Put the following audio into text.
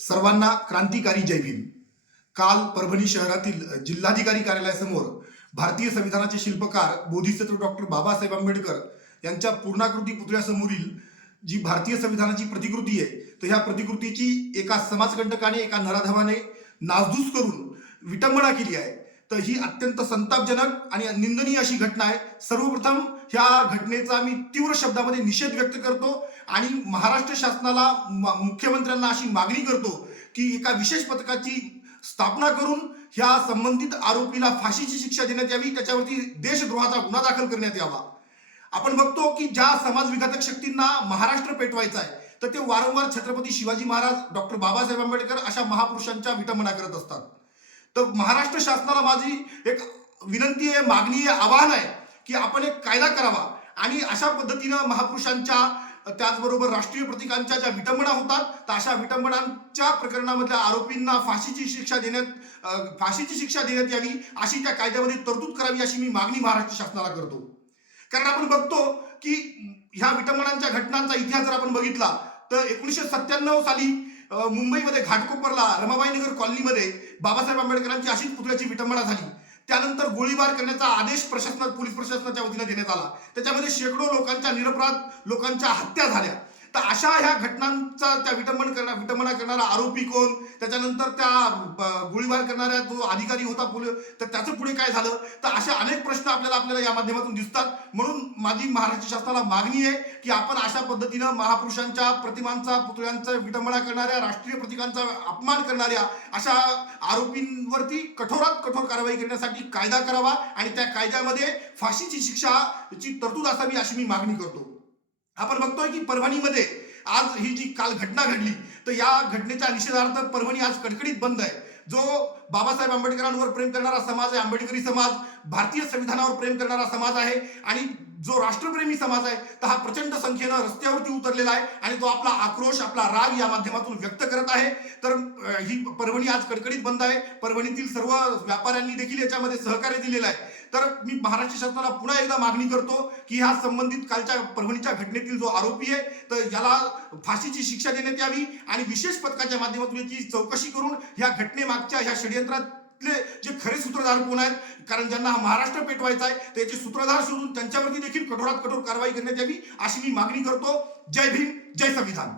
सर्वांना क्रांतिकारी जय भीम. काल परभणी शहरातील जिल्हाधिकारी कार्यालयासमोर भारतीय संविधानाचे शिल्पकार बोधिसत्व डॉक्टर बाबासाहेब आंबेडकर यांच्या पूर्णाकृती पुतळ्यासमोरील जी भारतीय संविधानाची प्रतिकृती आहे, तर ह्या प्रतिकृतीची एका समाजकंटकाने, एका नराधमाने नासधूस करून विटंबना केली आहे. तर ही अत्यंत संतापजनक आणि निंदनीय अशी घटना आहे. सर्वप्रथम ह्या घटनेचा मी तीव्र शब्दामध्ये निषेध व्यक्त करतो आणि महाराष्ट्र शासनाला, मुख्यमंत्र्यांना अशी मागणी करतो की एका विशेष पथकाची स्थापना करून ह्या संबंधित आरोपीला फाशीची शिक्षा देण्यात यावी, त्याच्यावरती देशद्रोहाचा गुन्हा दाखल करण्यात यावा. आपण बघतो की ज्या समाजविघातक शक्तींना महाराष्ट्र पेटवायचा आहे, तर ते वारंवार छत्रपती शिवाजी महाराज, डॉक्टर बाबासाहेब आंबेडकर अशा महापुरुषांच्या विटंबना करत असतात. तर महाराष्ट्र शासनाला माझी एक विनंती आहे, मागणी आहे, आवाहन आहे की आपण एक कायदा करावा आणि अशा पद्धतीनं महापुरुषांच्या, त्याचबरोबर राष्ट्रीय प्रतीकांच्या ज्या विटंबना होतात, तर अशा विटंबनांच्या प्रकरणामधल्या आरोपींना फाशीची शिक्षा देण्यात यावी, अशी त्या कायद्यामध्ये तरतूद करावी, अशी मी मागणी महाराष्ट्र शासनाला करतो. कारण आपण बघतो की ह्या विटंबनांच्या घटनांचा इतिहास जर आपण बघितला तर 1997 साली मुंबईमध्ये घाटकोपरला रमाबाई नगर कॉलनीमध्ये बाबासाहेब आंबेडकरांची अशीच पुतळ्याची विटंबना झाली. त्यानंतर गोळीबार करण्याचा आदेश पोलीस प्रशासनाच्या वतीने देण्यात आला. त्याच्यामध्ये शेकडो लोकांच्या, निरपराध लोकांच्या हत्या झाल्या. तर अशा ह्या घटनांचा त्या विटंबना करणारा आरोपी कोण, त्याच्यानंतर त्या गोळीबार करणारा जो अधिकारी होता तर त्याचं पुढे काय झालं, तर अशा अनेक प्रश्न आपल्याला या माध्यमातून दिसतात. म्हणून माझी महाराष्ट्र शासनाला मागणी आहे की आपण अशा पद्धतीनं महापुरुषांच्या प्रतिमांचा, पुतळ्यांचा विटंबना करणाऱ्या, राष्ट्रीय प्रतीकांचा अपमान करणाऱ्या अशा आरोपींवरती कठोरात कठोर कारवाई करण्यासाठी कायदा करावा आणि त्या कायद्यामध्ये फाशीची शिक्षाची तरतूद असावी, अशी मी मागणी करतो. आपण बघतोय की परभणीमध्ये आज ही जी काल घटना घडली, तर या घटनेच्या निषेधार्थ परभणी आज कडकडीत बंद आहे. जो बाबासाहेब आंबेडकरांवर प्रेम करणारा समाज आहे, आंबेडकरी समाज, भारतीय संविधानावर प्रेम करणारा समाज आहे आणि जो राष्ट्रप्रेमी समाज आहे, तर हा प्रचंड संख्येनं रस्त्यावरती उतरलेला आहे आणि तो आपला आक्रोश, आपला राग या माध्यमातून व्यक्त करत आहे. तर ही परभणी आज कडकडीत बंद आहे. परभणीतील सर्व व्यापाऱ्यांनी देखील याच्यामध्ये सहकार्य दिलेलं आहे. तर मी महाराष्ट्र शासनाला पुन्हा एकदा मागणी करतो की ह्या संबंधित कालच्या परभणीच्या घटनेतील जो आरोपी आहे, तर याला फाशीची शिक्षा देण्यात यावी आणि विशेष पथकाच्या माध्यमातून याची चौकशी करून ह्या घटनेमागच्या, ह्या षडयंत्रातले जे खरे सूत्रधार कोण आहेत, कारण ज्यांना हा महाराष्ट्र पेटवायचा आहे, त्याचे सूत्रधार शोधून त्यांच्यावरती देखील कठोरात कठोर कारवाई करण्यात यावी, अशी मी मागणी करतो. जय भीम, जय संविधान.